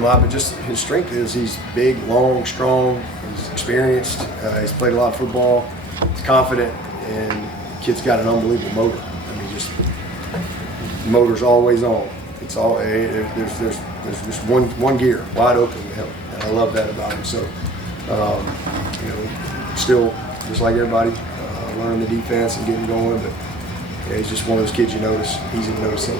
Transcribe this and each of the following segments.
a lot, but just his strength is he's big, long, strong, he's experienced, he's played a lot of football, he's confident, and the kid's got an unbelievable motor. I mean, just motor's always on. It's all there's just one gear wide open with him, and I love that about him. So you know, still just like everybody, learning the defense and getting going, but yeah, he's just one of those kids you notice, easy to notice him.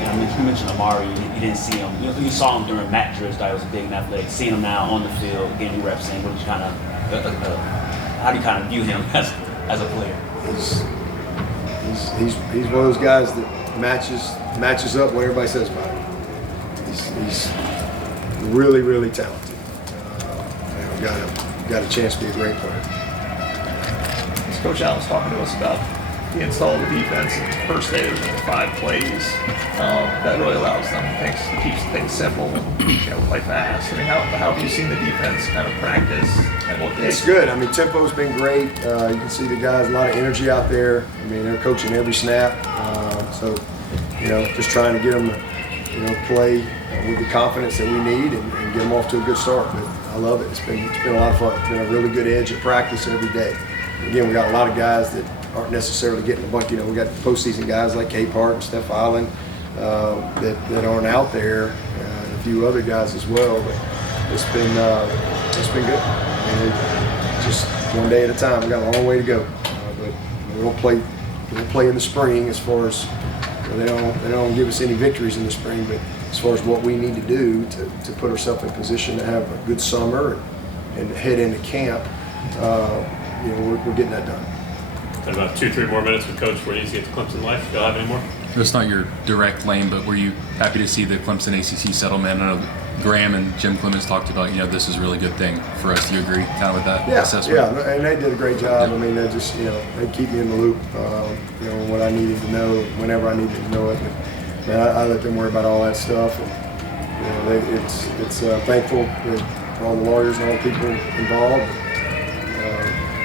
Yeah, you mentioned Amari. You didn't see him. You saw him during Matt drills. That was big and athletic. Seeing him now on the field, getting reps in. What did you kind of? How do you kind of view him as a player? He's one of those guys that matches up what everybody says about him. He's really, really talented. You know, got a chance to be a great player. As Coach Allen was talking to us about the install of the defense, and first day there's only 5 plays. That really allows them keeps things simple and play fast. I mean, how have you seen the defense kind of practice? It's good. I mean, tempo's been great. You can see the guys, a lot of energy out there. I mean, they're coaching every snap. So, you know, just trying to get them to, you know, play with the confidence that we need and get them off to a good start. But I love it. It's been a lot of fun. It's been a really good edge at practice every day. Again, we got a lot of guys that aren't necessarily getting a bunch. You know, we got postseason guys like K Park and Steph Island that aren't out there, and a few other guys as well. But it's been good. I mean, just one day at a time. We got a long way to go, but we don't play in the spring as far as they don't give us any victories in the spring. But as far as what we need to do to put ourselves in position to have a good summer and head into camp, you know, we're getting that done. Got about 2-3 more minutes with Coach before you get to Clemson Life. Do you have any more? It's not your direct lane, but were you happy to see the Clemson ACC settlement? I know Graham and Jim Clemens talked about, you know, this is a really good thing for us. Do you agree kind of with that assessment? Yeah, and they did a great job. Yeah. I mean, they just, you know, they keep me in the loop, you know, what I needed to know, whenever I needed to know it. But, man, I let them worry about all that stuff. And, you know, it's thankful for all the lawyers and all the people involved.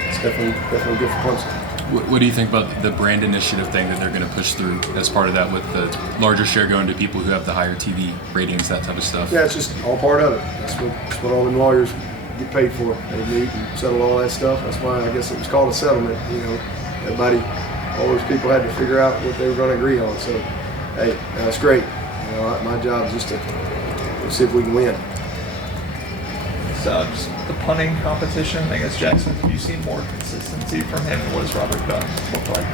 It's definitely good for Clemson. What do you think about the brand initiative thing that they're going to push through as part of that, with the larger share going to people who have the higher TV ratings, that type of stuff? Yeah, it's just all part of it. That's what all them lawyers get paid for. They meet and settle all that stuff. That's why I guess it was called a settlement. You know, all those people had to figure out what they were going to agree on. So, hey, that's great. You know, my job is just to see if we can win. Just the punting competition, I guess, Jackson, have you seen more consistency from him? What has Robert done look like?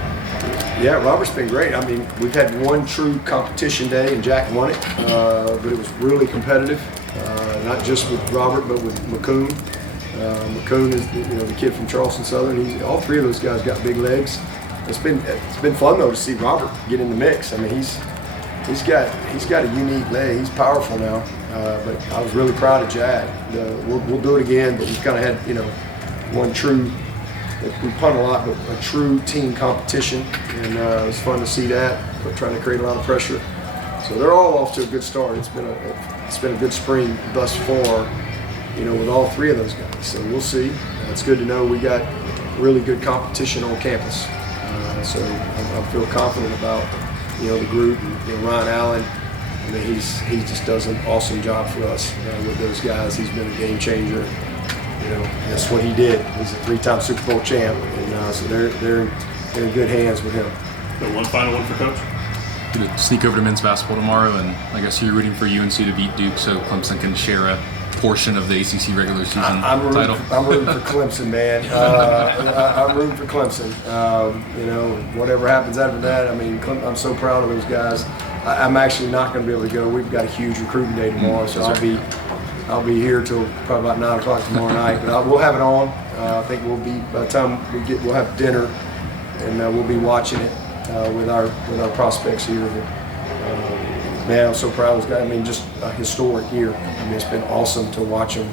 Yeah, Robert's been great. I mean, we've had one true competition day, and Jack won it, but it was really competitive, not just with Robert, but with McCoon. McCoon is the kid from Charleston Southern. All 3 of those guys got big legs. It's been fun, though, to see Robert get in the mix. I mean, he's got a unique leg. He's powerful now. But I was really proud of Jack. We'll do it again, but we've kind of had, you know, one true, we punt a lot, but a true team competition, and it was fun to see that, but trying to create a lot of pressure. So they're all off to a good start. It's been a good spring thus far, you know, with all 3 of those guys. So we'll see. It's good to know we got really good competition on campus. So I feel confident about, you know, the group, and, you know, Ryan Allen. I mean, he just does an awesome job for us with those guys. He's been a game changer. You know, that's what he did. He's a 3-time Super Bowl champ, and so they're in good hands with him. So one final one for Coach. Going to sneak over to men's basketball tomorrow, and I guess you're rooting for UNC to beat Duke, so Clemson can share a portion of the ACC regular season title. I'm rooting for Clemson, man. I'm rooting for Clemson. You know, whatever happens after that, I mean, I'm so proud of those guys. I'm actually not going to be able to go. We've got a huge recruiting day tomorrow, so I'll be here till probably about 9 o'clock tomorrow night. But we'll have it on. I think we'll be, by the time we'll have dinner, and we'll be watching it with our prospects here. Man, I'm so proud of this guy. I mean, just a historic year. I mean, it's been awesome to watch him.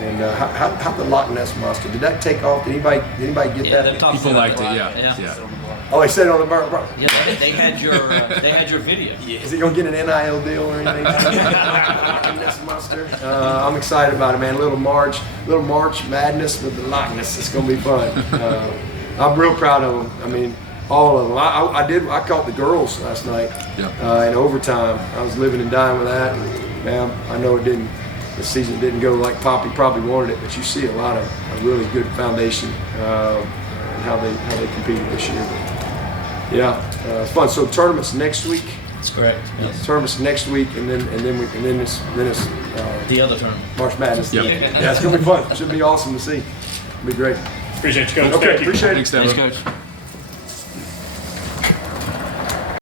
And how the Loch Ness Monster, did that take off? Did anybody get that? People liked it, yeah. Oh, they said it on the bar. Yeah, they had your video. Yeah. Is he gonna get an NIL deal or anything? Loch Ness Monster. I'm excited about it, man. Little March Madness with the Loch Ness. It's gonna be fun. I'm real proud of them. I mean, all of them. I caught the girls last night in overtime. I was living and dying with that. Now, I know the season didn't go like Poppy probably wanted it, but you see a lot of a really good foundation and how they competed this year. But, yeah, it's fun. So tournaments next week. That's correct. Yes. Tournaments next week, and then it's The other tournament. March Madness. Yep. Yeah, it's gonna be fun. Should be awesome to see. It'll be great. Appreciate you, Coach. Okay, Thank you. appreciate it. Thanks, Dabo. Thanks, Coach.